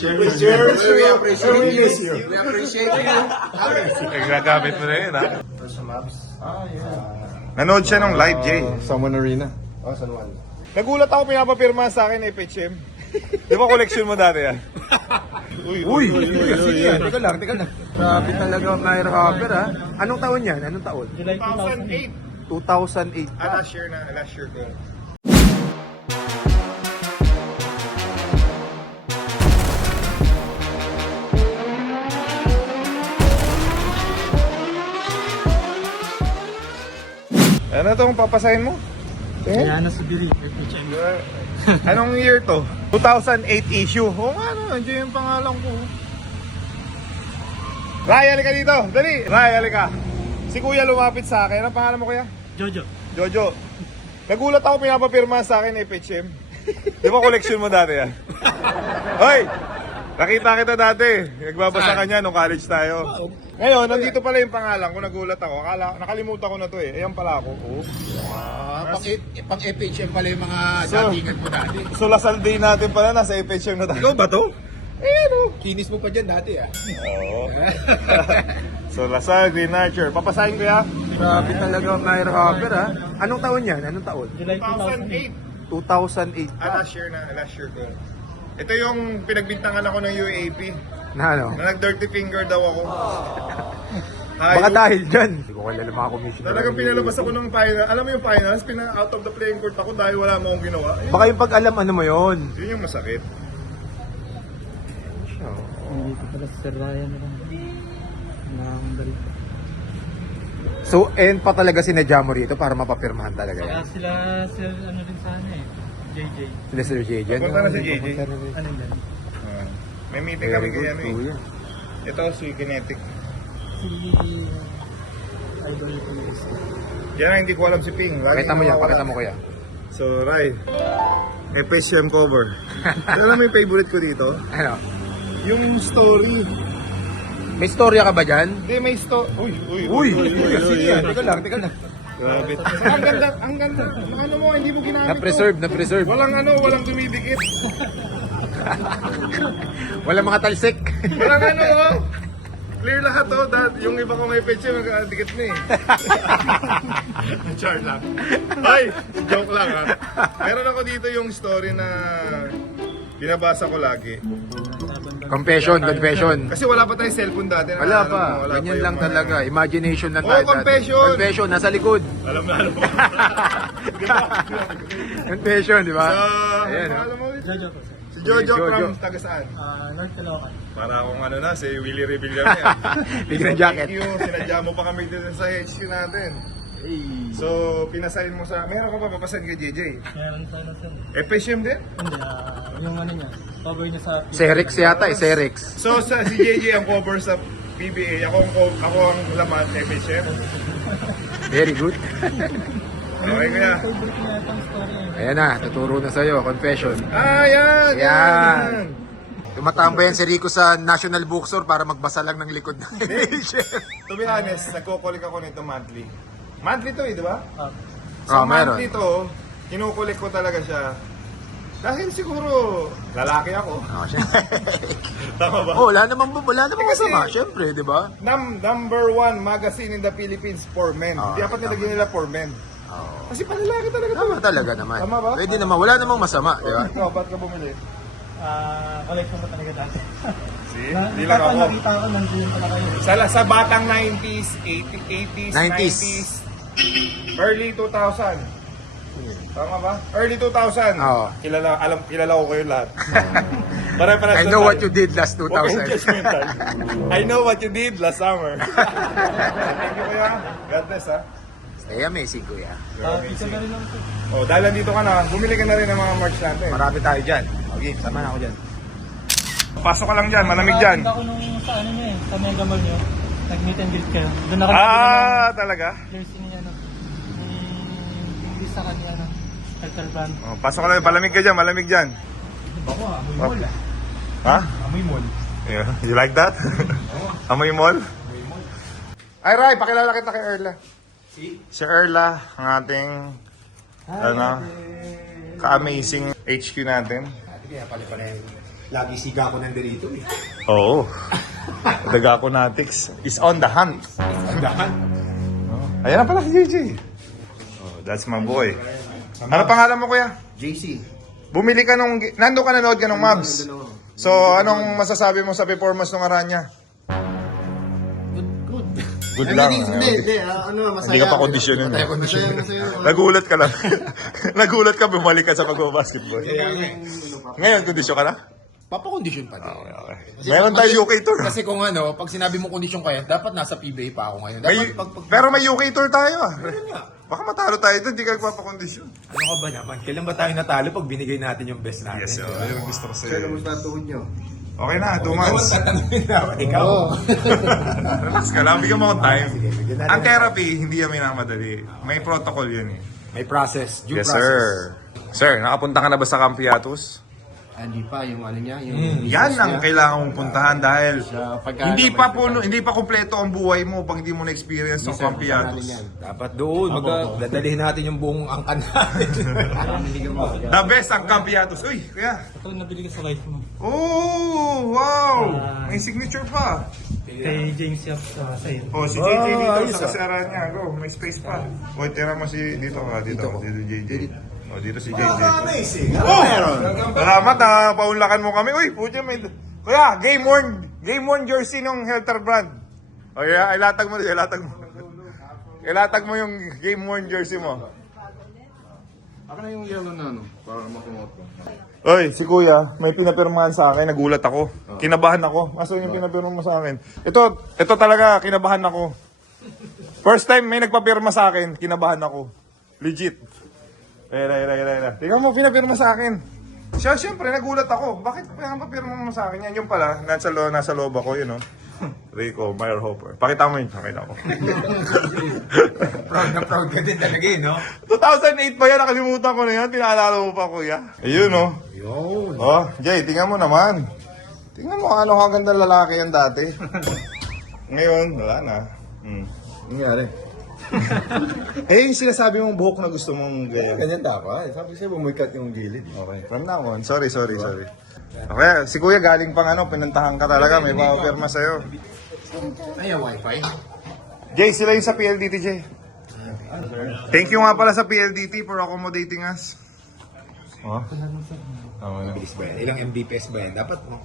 Cheers! We appreciate you. We appreciate you. Nagagamit mo na yun, ha? Sa maps. Nanood siya ng live, Jay. Someone Arena. Oh, San Juan. Nagulat ako pinapapirma sa akin FHM. Di ba collection mo dati yan? Uy! Sige yan. Teka lang. Grabe talaga Myra Hopper ha. Anong taon yan? Anong taon? July 2008. 2008. Last year ko. Ano itong papasahin mo? Kaya nasa biri, FHM. Anong year to? 2008 issue. Oo nga no, nandiyan yung pangalan ko. Ray, halika dito. Dali. Ray, halika. Si Kuya lumapit sa akin. Anong pangalan mo, Kuya? Jojo. Jojo. Nagulat ako pinapapirma sa akin FHM. Di ba collection mo dati yan? Hoy! Nakita kita dati. Nagbabasa ka niya nung college tayo. Ngayon, nandito pala yung pangalan ko. Nagulat ako. Nakalimutan ko na to eh. Ayan pala ako. Oh. Pang FHM pala yung mga So- datingan mo dati. So, Lasal Day natin pala. Nasa FHM na tayo. Ikaw ba to? Ayan o. Kinis mo pa dyan dati ah. Oo. So, Lasal, Green Archer. Papasahin ko ya? Grabe talaga Myra Hopper ha. Anong taon yan? Anong taon? July 2008. 2008. Last year ko. Ito yung pinagbintangan ako ng UAP. Na ano? Na nag-dirty finger daw ako. Baka dahil dyan. Hindi ko kilala mga commissioner. Talagang pinalabas ako ng final. Alam mo yung finals, out of the playing court ako dahil wala mo akong ginawa. Baka yung pag-alam ano mo yun. Yun yung masakit. Dito pala si Sir Ryan na lang. Nakambalik. So, and pa talaga sinadya mo rito para mapapirmahan talaga yan. Sila Sir ano din sana eh. JJ. Sila Sir JJ. Punta na si JJ. Ano yan? May meeting kami kaya ano eh. Ito si Kinetic. Si Idol Police. Yan ang hindi ko alam si Ping. Pakita mo yan, pakita mo kuya. So, Ray. FHM cover. Alam mo yung favorite ko dito? Ano? Yung story. May storya ka ba dyan? Hindi, may story. Uy! Sige yan. Teka lang. Grabe. Ang ganda. Ano mo, hindi mo ginamit Na-preserve. Walang dumidikit. Walang mga talsik. Walang oh. Clear lahat oh. Yung iba ko may peche, magkadikit na eh. Char lang. Ay, joke lang ha. Meron ako dito yung story na binabasa ko lagi. Confession. Kasi wala pa tayong cellphone dati. Wala pa. Wala Ganyan pa lang yung talaga. Imagination lang Oh, tayo dati. confession. Confession. Nasa likod. Alam na. Di ba? Confession, di ba? So, Ayan, alam mo, Jojo po sir. si Jojo Jojo. from taga saan? North Caloocan. Para akong si Willie Revillame. Bigyan ng jacket. Thank you. Sinadya mo pa kami dito sa HQ natin. So, pinasahin mo sa... Meron ka pa papasahin kay JJ? Meron sana sir. FHM din? Hindi, yung ano niya. Cover niya sa... Serex yata eh. Serex. So, si JJ ang cover sa PBA. Ako ang laman, FHM. Very good. Okay kaya? Favorite niya itong story eh. Ayan na. Tuturo na sa'yo. Confession. Yan! Yan. Tumatambay yan si Rico sa National Bookstore para magbasa lang ng likod ng To be honest, nagkukulik ako nito monthly. Monthly to di ba? Ah, meron. Monthly to, kinukulik ko talaga siya. Dahil siguro, lalaki ako. Tama ba? Oh, wala namang kasi- masama. Siyempre, di ba? Number one magazine in the Philippines for men. Ah, Hindi dapat nilagyan nila for men. Kasi panlalaki talaga to. Tama talaga naman. Tama ba? Pwede naman. Wala namang masama, di ba? Ikaw, ba't ka bumili? Collection ko talaga dati. See? Na- Di lang ako. nakita ko, nandiyan pala kayo. Sa batang 90s, 80s, 90s. 90s, early 2000. Tama ba? Early 2000. Oo. Kilala ko kayo lahat. Pare-parehas I na know tayo. what you did last Huwag kayong 2000. judgmental. I know what you did last summer. Thank you kuya. God bless ha. Stay amazing, kuya. Pizza na rin lang sir. Oh, dahil nandito ka na, bumili ka na rin ng mga merch natin. Marami tayo dyan. Okay, sama na ako dyan. Pasok ka lang dyan, malamig dyan. Nakakita ko nung sa ano niya eh, sa Mega Mall niyo. Nag-meet and greet kayo. Doon ako Talaga? jersey niya ano. Yung lista ka niya ano. Helter brand. Oh, pasok ka lang, malamig ka dyan, malamig dyan. Ako amoy mall ah. Ha? Amoy mall. Yeah. You like that? Amoy mall? Ay, Ray, pakilala kita kay Erla. Si Erla, ang ating ka-amazing HQ natin. Kaya pala Lagi siga ko nandito eh. Oo. Dagaconatics is on the hunt. Andahan. Ayan na pala si JJ. Oh, that's my boy. Ano pangalan mo, kuya? JC. Bumili ka nung... Nando ka nanood ka nung Mavs? So, anong masasabi mo sa performance ng Aranya? Good. Good lang. Hindi. Ano, masaya. Hindi ka pa kondisyonin. Masaya. Nagulat ka lang. Nagulat ka, bumalik ka sa pag-basketball. Ngayon, kondisyon ka na? Papakondisyon pa din. Meron tayo UK tour. Kasi kung ano, pag sinabi mo kondisyon kaya, dapat nasa PBA pa ako ngayon. May, Dapat pero may UK tour tayo ah. Baka matalo tayo doon, di ka nagpapakondisyon. Ano ka ba naman? Kailan ba tayo natalo pag binigay natin yung best natin? Yes, sir. Ayun, gusto ko sa'yo. Kamusta tuhod nyo? Okay na, 2 months. Ikaw. Relax ka lang, bigyan mo akong time. Ang therapy, hindi yan minamadali. May protocol yun eh. May process. Due Yes, process. sir. Sir, nakapunta ka na ba sa Campiatus? Hindi pa, yung ano niya, yung... Yan ang kailangan mong puntahan dahil pagka- hindi pa kumpleto ang buhay mo pag hindi mo na-experience ng Campiatus. Dapat doon. Dadalhin natin yung buong angkan natin. The best ang Campiatus. Uy, kuya. Ito nabili ka sa life mo. Oh, wow! May signature pa. Kay James Yap sa sa'yo. Oh, si JJ dito sa kasara niya. Go, may space pa. O, tira mo si dito ka. Dito JJ. O, dito si JJ. Oh! Salamat na paunlakan mo kami. Uy, puti may... Kuya, game worn jersey ng Helter brand. O, yeah, ilatag mo. Ilatag mo yung game worn jersey mo. Ako na yung yellow na ano, para makumot ko. Oy, si Kuya, may pinapirmahan sa akin, nagulat ako. Kinabahan ako. Aso yung pinapirma mo sa akin? Ito talaga, kinabahan ako. First time may nagpapirma sa akin, kinabahan ako. Legit. Tingnan mo, pinapirma sa akin. Siya, syempre, nagulat ako. Bakit pinapirma mo sa akin? Yan yung pala, nasa loob ako, yun, no? Rico, Meyer Hopper. Pakita mo yun, pakita ko. Proud na proud ka din talaga eh, no? 2008 pa yan, nakalimutan ko na yan. Pinaalala mo pa, Kuya. Ayun, no? Yun. Oh, Jay, tingnan mo naman. Tingnan mo ano kaganda lalaki yan dati. Ngayon, wala na. Nangyari. Yung sinasabi mong buhok na gusto mong ganyan. Ganyan dapat. Sabi siya, bumikat yung gilid. Okay. From now on. Sorry. Okay, si Kuya galing pang pinuntahan ka talaga. May papapirma sa'yo. Ay, wifi. Jay, sila yung sa PLDT, Jay. Thank you nga pala sa PLDT for accommodating us. Oh? Tama na. Bilis ba yan? Ilang Mbps ba yan? Dapat mo.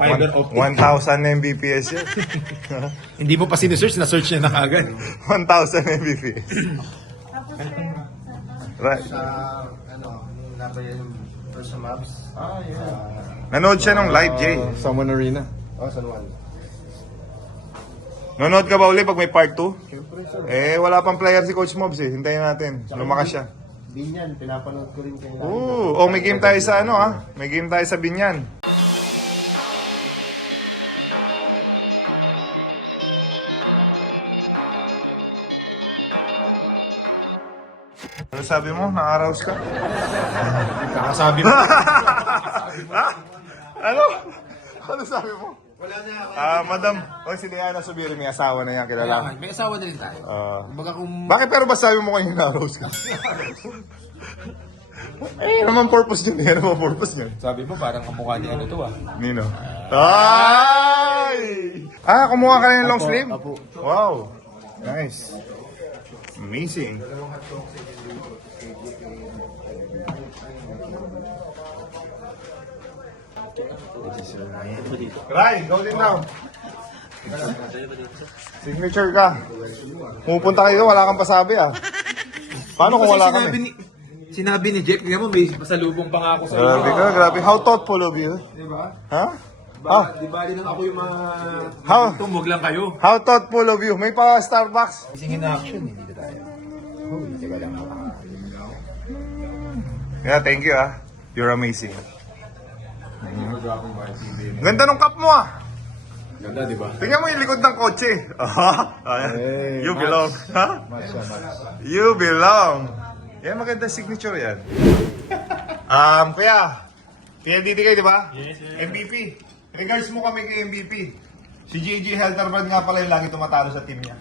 Fiber optic. 1,000 Mbps yan. Hindi mo pa sinesearch, na-search niya na kagad. 1,000 Mbps. Right. Ano, nabayan yung first sa Mavs. Nanood siya nung live, Jay. Someone Arena. Oh, San Juan. Nanood ka ba uli pag may part 2? Siyempre, sir. Wala pang player si Coach Mobs eh. Hintayin natin. Lumakas siya. Binyan, pinapanood ko rin kayo. May game tayo sa May game tayo sa Binyan. Ano sabi mo? Na-arouse ka? Kakasabi mo. Ano? Ano sabi mo? Wala na ako. Madam. Si Diana Subiri, may asawa na yan. Kilala. May asawa na rin tayo. Kumbaga kung... Bakit pero ba sabi mo kayo na-arouse ka? Naman purpose yun. Naman purpose yun. Sabi mo, parang kamukha ni ano to ah. Nino? Ay! Kumuha ka na ng long sleeve? Apo. Wow. Nice. Amazing. Ray, go din daw. Signature ka. Pupunta kayo, wala kang pasabi Paano kung wala kami? Sinabi ni Jeff, tingnan mo, may pasalubong pa nga ako sa iyo. Grabe ka, grabe. How thoughtful of you. Diba? Ha? Di bali lang ako yung mga... How? Tumog lang kayo. How thoughtful of you. May pa Starbucks. Singin na action, hindi na tayo. Teka lang. Yeah, thank you You're amazing. Ganda ng cup mo Ganda, di ba? Tingnan mo yung likod ng kotse. You belong. You belong. Yan, maganda signature yan. Kuya, PLDT kayo, di ba? Yes, sir. MVP. Regards mo kami kay MVP. Si JJ Helterbrand nga pala yung lagi tumatalo sa team niya.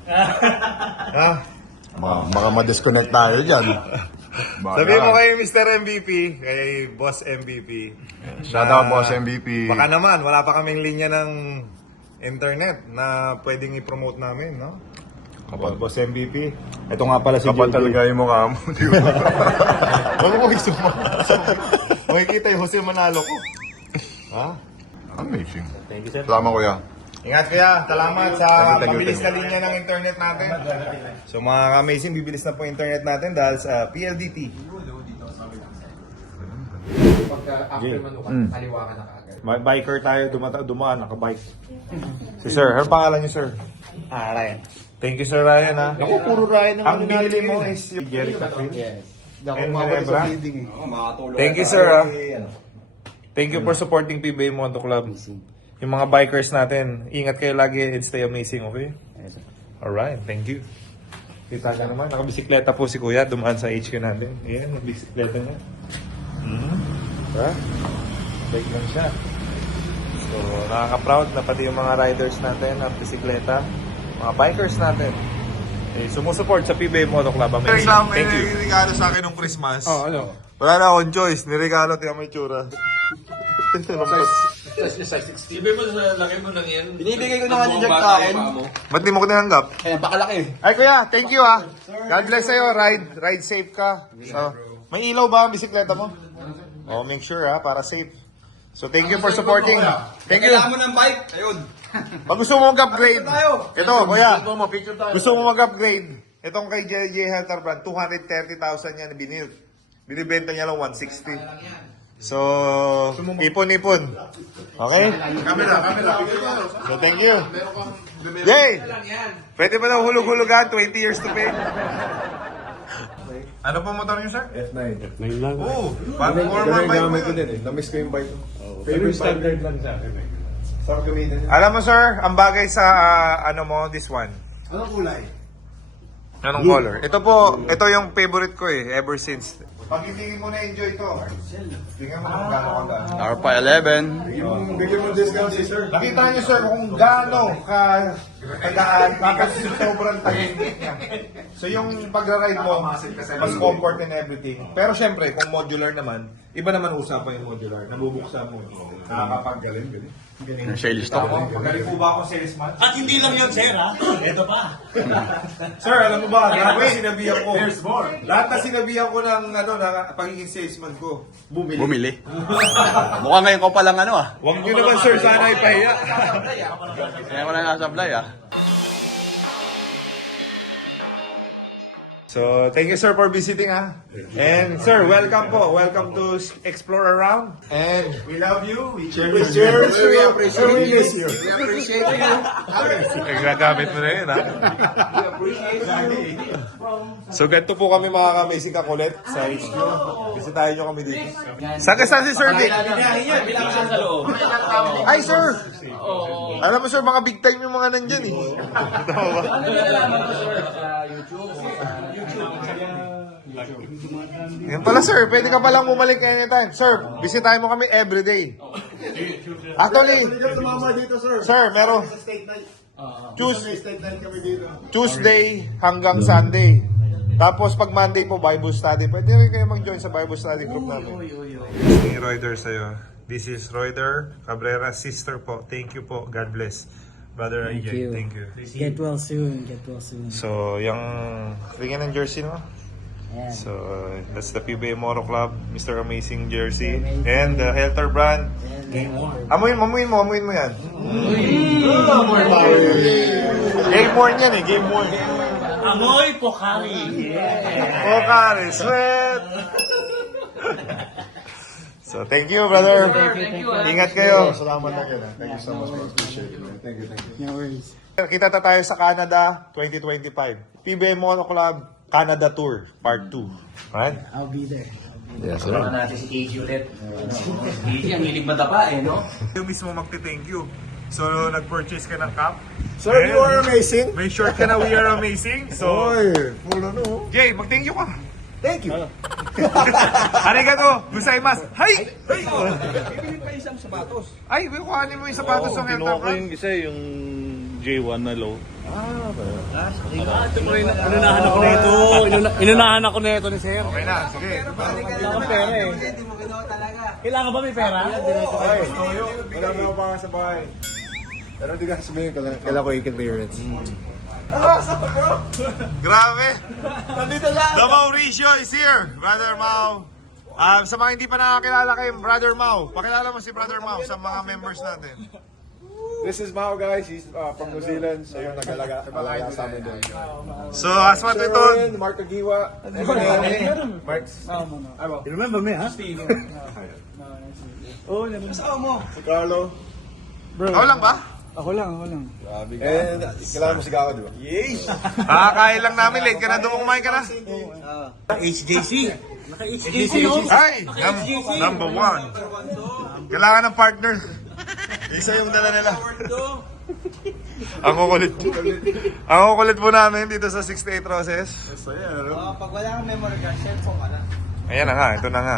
Baka ma-disconnect tayo dyan. Sabi mo kay Mr. MVP, kay Boss MVP. Shout out, Boss MVP. Baka naman, wala pa kaming linya ng internet na pwedeng i-promote namin, no? Kapag Boss MVP. Ito nga pala si Kapag JJ. talaga yung mukha mo, di ba? Huwag mo gusto mo. Makikita yung Jose Manalo ko. Ha? Amazing. Thank you, sir. Salamat, kuya. Ingat kuya, salamat sa Thank you, mabilis thank na linya ng internet natin. So mga ka-amazing, bibilis na po internet natin dahil sa PLDT. Pagka after manukan, kaliwa ka na kaagad. Biker tayo, dumaan, nakabike. Si sir, ano pangalan niyo sir? Ryan. Thank you sir Ryan ha. Naku, puro Ryan Ang binili mo is yung Jerry Catherine. Yes. Naku, And mabalik Rebra. sa feeding eh. Thank you sir ha. Thank you for supporting PBA Moto Club. Yung mga bikers natin, ingat kayo lagi and stay amazing, okay? Alright, thank you. Kita ka naman, nakabisikleta po si Kuya, dumaan sa HQ natin. Ayan, yung bisikleta niya. Diba? Bike lang siya. So, nakaka-proud na pati yung mga riders natin at bisikleta, mga bikers natin, sumusuport sa PBA Moto Club. Amazing. Thank you. Niregalo sa akin nung Christmas. Oh, ano? Wala na akong choice. Niregalo, tiyan mo yung tsura. Binibigay ko na nga niya dyan kain. Ba't di mo ko tinanggap? Kaya pakalaki. Ay kuya, thank you ah. God bless sa'yo. Ride safe ka. So, may ilaw ba ang bisikleta mo? Oh, make sure ah, para safe. So thank you for supporting. Thank you. Kailangan mo ng bike? Ayun. Pag gusto mo mag-upgrade, ito kuya, Picture tayo. gusto mo mag-upgrade, itong kay JJ Helter Brand, 230,000 yan binil. Binibenta niya lang 160. So, ipon-ipon. Okay? Camera. So thank you. Yay! Pwede ba na hulog-hulugan? 20 years to pay. Ano po motor niyo, sir? F9. Oo, former bike mo yun. Na-miss ko yung bike ko. Favorite standard lang sa akin. Sarap gamitin. Alam mo, sir, ang bagay sa ano mo, this one. Anong kulay? Anong color? Ito po, ito yung favorite ko eh, ever since. Pag hindi mo na-enjoy ito, tingnan mo kung gaano ka gaan. RPA 11. Bigyan mo discount si sir. Nakita niyo, sir, kung gaano ka tagaan, tapos sobrang tahimik niya. So yung pag-ride mo, mas comfort and everything. Pero syempre, kung modular naman, iba naman usapan yung modular. Nabubuksan mo. Nakakapagaling. Sales stock. Magaling po ba akong salesman? At hindi lang yun, sir, ha? Ito pa. Sir, alam mo ba, lahat na sinabihan ko. Lahat na sinabihan ko ng na pagiging salesman ko. Bumili. Mukhang ngayon ko palang Huwag nyo naman, sir, sana ipahiya. Kaya ko na nasa-apply So, thank you, sir, for visiting, ha. And, sir, welcome po. Welcome to Explore Around. And, we love you. We cherish you. We appreciate We you. miss you. We appreciate you. Gagamit mo na yun, ha? So, ganito po kami mga ka-amazing kakulit sa HQ. Bisitahin nyo kami dito. Saan si Sir Vic? Bilang siya sa loob. Ay, sir! Alam mo, sir, mga big time yung mga nandyan, eh. Tama ba? Ano na nalaman ko, sir, sa YouTube? Yan pala, sir. Pwede ka palang bumalik anytime. Sir, bisitahin mo kami everyday. Actually, Sumama dito, sir. sir, meron State night. Tuesday, State night kami dito. Tuesday hanggang Sunday. Tapos pag Monday po, Bible study. Pwede rin kayo mag-join sa Bible study group namin. Ni Royder sa'yo. This is Royder Cabrera, sister po. Thank you po. God bless. Brother AJ, thank you. Get well soon. Get well soon. So, yung tingin ng jersey mo? Ayan. So, that's the PBA Moto Club, Mr. Amazing Jersey, and the Helter Brand. Amuin mo yan. Game worn yan eh, game worn. Amoy Pokari. Pokari, sweat! So, thank you, brother. Ingat kayo. Salamat na yun. Thank you so much. Appreciate it. Thank you. No worries. Kita tayo sa Canada 2025. PBA Moto Club Canada Tour, Part 2. Right? I'll be there. Yes, sir. Kasama natin si AJ ulit. AJ, ang hilig madapa eh, no? Yung mismo magti-thank you. So, nag-purchase ka ng cap. Sir, you are amazing. May short ka na, we are amazing. So, Oy, full ano. Jay, mag-thank you ka. Thank you. Arigato, gozaimasu. Hay! Hay! Bibili pa isang sapatos. Ay, kuhanin mo yung sapatos ng Helter Brand. isa yung J1 na low. Inunahan ako nito. Inunahan ako nito ni Sir. Okay na, sige. Kailangan pera eh. Kailangan ba may pera? Wala na ako pa sa bahay. Pero hindi ka sabihin ko lang, kailangan ko i-clearance. Grabe! Nandito lang. The Mauricio is here! Brother Mau. Sa mga hindi pa nakakilala kay Brother Mau, pakilala mo si Brother Mau sa mga members natin. This is Mao, guys. He's from New Zealand. So yung nag-alaga sa amin doon. So as what we told, Sharon, Mark Agiwa, Mark. You remember me, ha? Si ako Carlo. lang ba? Ako lang. And kailangan mo sigawan, di ba? Kakain lang namin, late ka na, kumain ka na. HJC. Naka-HJC, no? Ay! Number one. Kailangan ng partner. Isa yung dala nila. Ang kukulit. Ang kukulit po namin dito sa 68 Roses. Pag wala kang memory card, cellphone ka na. Ayan na nga, ito na nga.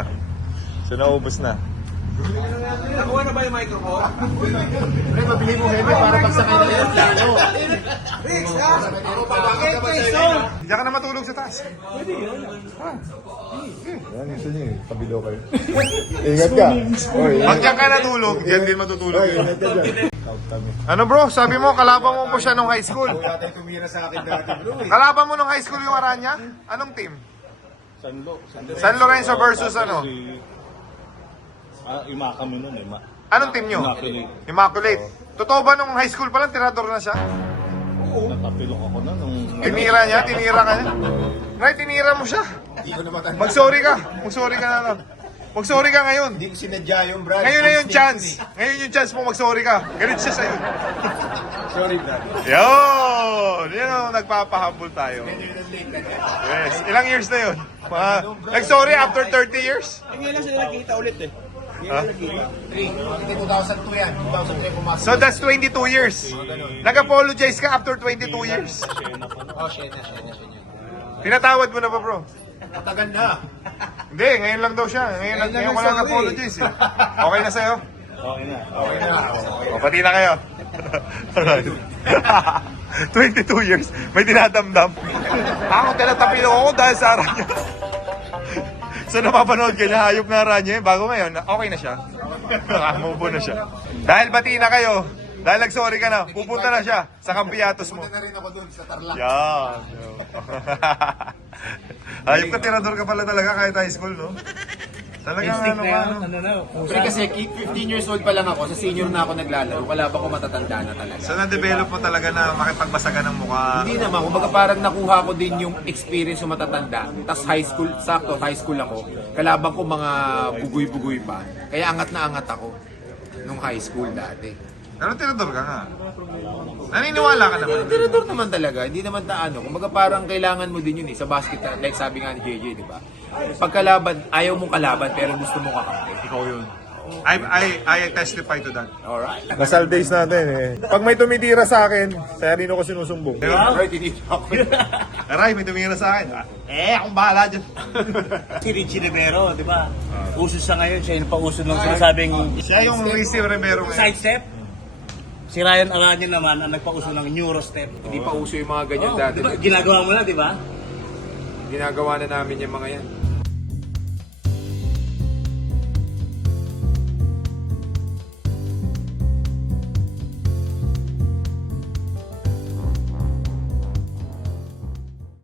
So naubos na. Nakuha na ba yung microphone? Pre, mabili mo helmet para pagsakay na yung plano. Riggs, ha? Diyan ka na matulog sa taas. Yan, gusto niyo eh. Pabilo kayo. Ingat ka. Oy, Pag diyan ka natulog, diyan din matutulog yun. ingat ka dyan. Ano bro, sabi mo, kalaban mo siya nung high school. Wala tayong tumira sa akin dati, bro. Kalaban mo nung high school yung Aranya? Anong team? San Lorenzo versus ano? Imaka mo nun eh. Anong team nyo? Immaculate. Immaculate. Totoo ba nung high school pa lang, tirador na siya? Natapilok ako na nung... Tinira niya? Tinira ka niya? Ngay, tinira mo siya. Hindi ko na matanda. Mag-sorry ka. Mag-sorry ka na lang. Mag-sorry ka ngayon. Hindi ko sinadya yung Brad. Ngayon na yung chance. Ngayon yung chance mo mag-sorry ka. Ganit siya sa'yo. Sorry, Brad. Yun! Yan ang nagpapahambol tayo. Yes. Ilang years na yun? Nag-sorry after 30 years? Ngayon lang sila nakita ulit eh. Huh? 2002 yan. 2003 pumasok. So that's 22 years. Nag-apologize ka after 22 years. Oh, shit na. Tinatawad mo na ba, bro? Matagal na. Hindi, ngayon lang daw siya. Ngayon ko lang nag-apologize eh. Okay na sa'yo? Okay na. O, pati na kayo. Alright. 22 years, may dinadamdam. Ako, tinatapilo ako dahil sa Aranya. So napapanood ka niya, hayop na Aranya eh. Bago ngayon, okay na siya. Nakamubo na siya. Dahil bati na kayo, dahil nag-sorry ka na, pupunta na siya sa Campiatos mo. Punta na rin ako doon sa Tarlac. Yan. Hayop ka, tirador ka pala talaga kahit high school, no? Talagang ano ka, no? Pre, kasi 15 years old pa lang ako, sa senior na ako naglalaro, wala ba ko matatanda na talaga? So na-develop mo talaga na makipagbasagan ng mukha. Hindi naman, kumbaga parang nakuha ko din yung experience yung matatanda. Tapos high school, sakto, high school ako. Kalaban ko mga bugoy-bugoy pa. Kaya angat na angat ako nung high school dati. Pero tirador ka nga. Naniniwala ka naman. Tirador naman talaga, hindi naman taano. Kumbaga parang kailangan mo din yun eh, sa basket, like sabi nga ni JJ, di ba? Pagkalaban, ayaw mong kalaban pero gusto mong kakampi. Ikaw yun. I testify to that. Alright. Nasal days natin eh. Pag may tumitira sa akin, kaya rin ako sinusumbong. Alright, hindi ako. Aray, may tumira sa akin. Akong bahala dyan. Si Richie Rivero, di ba? Uso siya ngayon, siya yung pauso ng sinasabing Siya yung Rizzy Rivero ngayon. sidestep. Si Ryan Aranya naman ang nagpauso ng Neurostep. Hindi pa uso yung mga ganyan Oh, dati. di ba? Ginagawa mo na, di ba? Ginagawa na namin yung mga yan.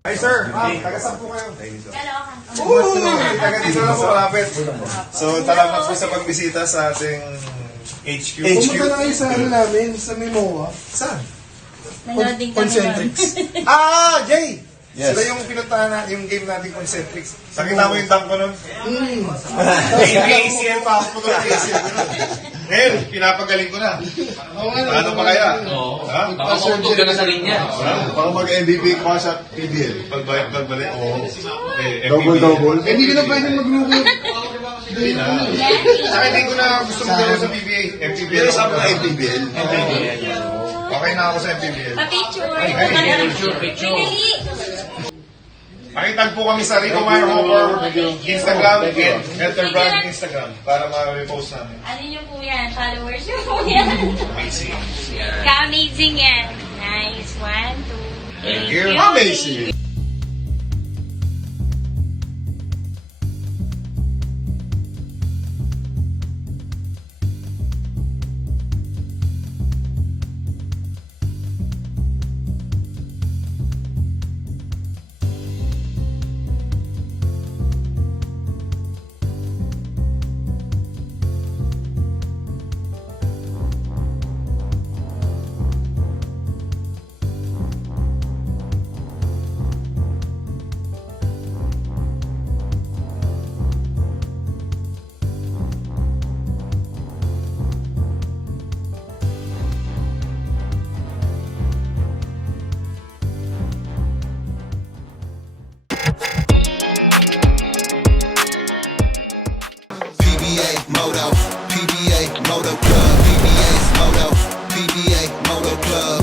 Hi sir, taga-saan po kayo? Taga dito lang po malapit. So salamat po sa pagbisita sa ating HQ. Pumunta na kayo sa ano namin, sa Mimoa. Saan? Nanood din kami Concentrics. Jay! Sila yung pinuntahan na, yung game natin Concentrics. Nakita mo yung dunk ko nun? ACL pa ako ko ACL ko nun. Ngayon, pinapagaling ko na. Ano pa kaya? Ha? Makakutog ka na sa linya. Baka mag-MVP ko sa PBL. Pagbalik? Oo. Double. Hindi ka na pwede maglukot. Hindi na. Saka hindi ko na gusto magdalo sa PBA. MPBL. Pero sa mga MPBL. Okay na ako sa MPBL. Pa-picture. Picture. Pakitag po kami sa Rico Meyer Hopper Instagram and Helter Brand Instagram para ma-repost namin. Ano nyo po yan? Followers nyo po yan. Amazing. Ka-amazing yan. 1, 2, 3. Amazing! PBA Moto, PBA Moto Club, PBA's Moto, PBA Moto Club.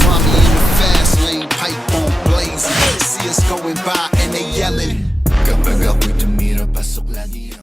Find me in the fast lane, pipe on blazing. See us going by and they yelling. Kapag ako'y tumira, pasok lagi